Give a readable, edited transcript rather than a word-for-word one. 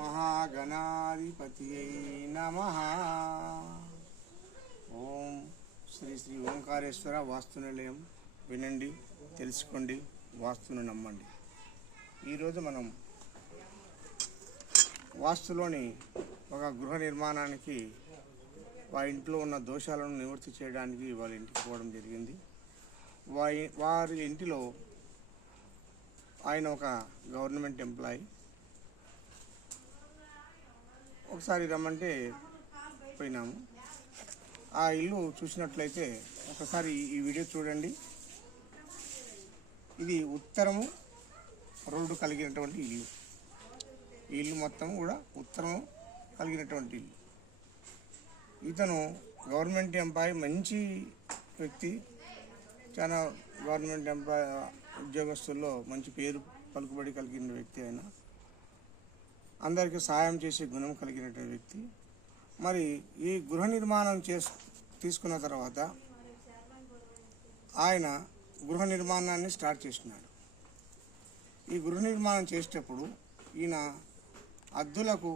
महागणाधिपतये नमः। ఓం శ్రీ శ్రీ ఓంకారేశ్వర వాస్తు నిలయం వినండి, తెలుసుకోండి, వాస్తును నమ్మండి. ఈరోజు మనం వాస్తులోని ఒక గృహ నిర్మాణానికి వారి ఇంట్లో ఉన్న దోషాలను నివృత్తి చేయడానికి వాళ్ళ ఇంటికి పోవడం జరిగింది. వారి ఇంటిలో ఆయన ఒక గవర్నమెంట్ ఎంప్లాయీ. ఒకసారి రమ్మంటే పోయినాము. ఆ ఇల్లు చూసినట్లయితే ఒకసారి ఈ వీడియో చూడండి. ఇది ఉత్తరము రోడ్డు కలిగినటువంటి ఇల్లు. ఈ ఇల్లు మొత్తం కూడా ఉత్తరం కలిగినటువంటి ఇల్లు. ఇతను గవర్నమెంట్ ఎంప్లాయీ, మంచి వ్యక్తి. చాలా గవర్నమెంట్ ఎంప్లాయీ ఉద్యోగస్తుల్లో మంచి పేరు పలుకుబడి కలిగిన వ్యక్తి. ఆయన అందరికీ సహాయం చేసే గుణం కలిగినటువంటి వ్యక్తి. మరి ఈ గృహ నిర్మాణం తీసుకున్న తర్వాత ఆయన గృహ నిర్మాణాన్ని స్టార్ట్ చేసినాడు. ఈ గృహ నిర్మాణం చేసేటప్పుడు ఈయన అద్దులకు